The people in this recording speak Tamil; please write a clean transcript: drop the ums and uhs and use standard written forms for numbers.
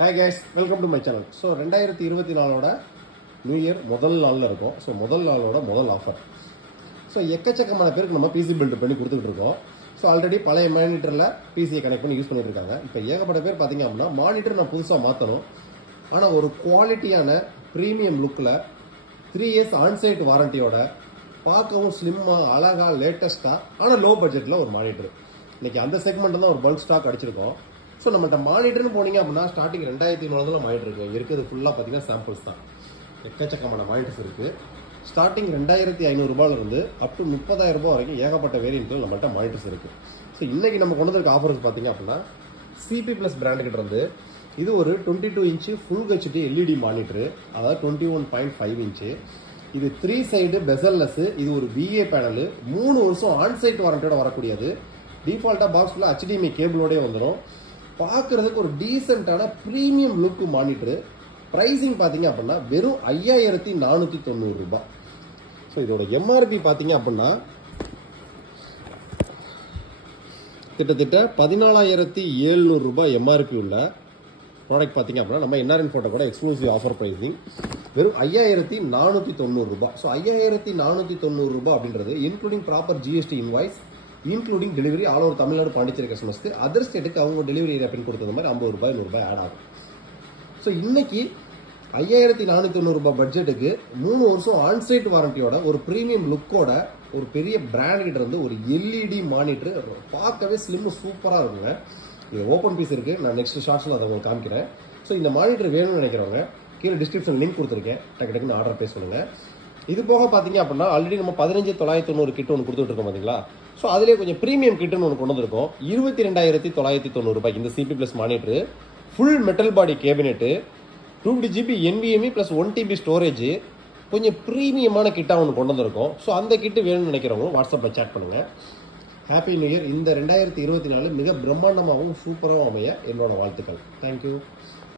Hi guys, welcome to my channel. So 2024 new year முதல் நாளில் இருக்கும். ஸோ முதல் நாளோட முதல் ஆஃபர். ஸோ எக்கச்சக்கமான பேருக்கு நம்ம பிசி பில்ட் பண்ணி கொடுத்துட்டு இருக்கோம். ஸோ ஆல்ரெடி பழைய மானிட்டரில் பிசியை கனெக்ட் பண்ணி யூஸ் பண்ணிட்டு இருக்காங்க. இப்போ ஏகப்பட்ட பேர் பார்த்தீங்க அப்படின்னா மானிட்டர் நான் புதுசாக மாற்றணும், ஆனால் ஒரு குவாலிட்டியான ப்ரீமியம் லுக்கில் 3 இயர்ஸ் ஆன்சைட் வாரண்டியோட பார்க்கவும் ஸ்லிம்மாக அழகாக லேட்டஸ்ட்டாக ஆனால் லோ பட்ஜெட்டில் ஒரு மானிட்டர். இன்னைக்கு அந்த செக்மெண்ட் தான் ஒரு பல்க் ஸ்டாக் அடிச்சிருக்கோம். ஸோ நம்மகிட்ட மானிட்டர்னு போனீங்க அப்படின்னா ஸ்டார்டிங் 2300 மானிட்டர் இருக்கு. இருக்குது ஃபுல்லாக பார்த்தீங்கன்னா சாம்பிள்ஸ் தான். எக்கச்சக்கமான மானிட்டர்ஸ் இருக்குது. ஸ்டார்டிங் 2500 இருந்து அப் டு 30,000 வரைக்கும் ஏகப்பட்ட வேரியன்ட்கள் நம்மகிட்ட மானிட்டர்ஸ் இருக்குது. ஸோ இன்னைக்கு நம்ம கொண்டு வந்திருக்க ஆஃபர்ஸ் பார்த்தீங்க அப்படின்னா சிபி பிளஸ் பிராண்டுக்கிட்ட இருந்து இது ஒரு 22 inch full HD LED monitor, அதாவது 21.5 இன்ச்சு. இது 3 சைடு பெசல்லெஸ். இது ஒரு விஏ பேனல், 3 வருஷம் ஆன்சைட் வாரண்டியோட வரக்கூடியது. டிஃபால்ட்டாக பாக்ஸ்ல HDMI கேபிளோடய வந்துடும். பார்க்கறதுக்கு ஒரு டீசென்டான ப்ரீமியம் லுக் மானிட்டரு. ப்ரைஸிங் பார்த்தீங்க அப்படின்னா வெறும் 5490 ரூபாய். ஸோ இதோட எம்ஆர்பி பார்த்தீங்க அப்படின்னா கிட்டத்தட்ட 14,700 ரூபாய் எம்ஆர்பி உள்ள ப்ராடக்ட் பார்த்தீங்க அப்படின்னா நம்ம என்ஆர்என் ஃபோட்டோ கூட எக்ஸ்க்ளூசிவ் ஆஃபர் ப்ரைஸிங் வெறும் 5490 ரூபாய். ஸோ 5490 ரூபாய் அப்படின்றது including proper GST invoice, including delivery all over Tamil Nadu Pondicherry கஸ்டமர்ஸ்க்கு. அதர் ஸ்டேட்டுக்கு அவங்க டெலிவரி ஏரியா பின் கொடுத்தது மாதிரி 50 ரூபாய் 100 ரூபாய் ஆட் ஆகும். ஸோ இன்னைக்கு 5490 ரூபாய் பட்ஜெட்டுக்கு 3 வருஷம் ஆன்சைட் வாரண்டியோட ஒரு ப்ரீமியம் லுக்கோட ஒரு பெரிய பிராண்ட் கிட்ட இருந்து ஒரு எல்இடி மானிட்டர் பார்க்கவே ஸ்லிம் சூப்பராக இருக்குங்க. இது ஓப்பன் பீஸ் இருக்கு. நான் நெக்ஸ்ட் ஷார்ட்ஸில் அதை உங்களுக்கு காமிக்கிறேன். ஸோ இந்த மானிட்டர் வேணும்னு நினைக்கிறவங்க கீழே டிஸ்கிரிப்ஷன் லிங்க் கொடுத்துருக்கேன், டக்கு டக்குன்னு ஆர்டர் பேஸ் பண்ணுங்க. இது போக பார்த்தீங்க அப்படின்னா ஆல்ரெடி நம்ம 15,990 கிட்ட ஒன்று கொடுத்துட்டு இருக்கோம் பார்த்தீங்களா. ஸோ அதிலே கொஞ்சம் ப்ரீமியம் கிட்டுன்னு ஒன்று கொண்டு வந்திருக்கோம். 22,990 ரூபாய்க்கு இந்த CP plus monitor, full metal body cabinet, 2GB NVMe plus 1TB storage, கொஞ்சம் ப்ரீமியமான கிட்டாக ஒன்று கொண்டு வந்திருக்கோம். ஸோ அந்த கிட்டு வேணும்னு நினைக்கிறவங்க வாட்ஸ்அப்பில் சேட் பண்ணுங்கள். Happy new year. இந்த 2024 மிக பிரம்மாண்டமாகவும் சூப்பராகவும் அமைய என்னோட வாழ்த்துக்கள். தேங்க்யூ.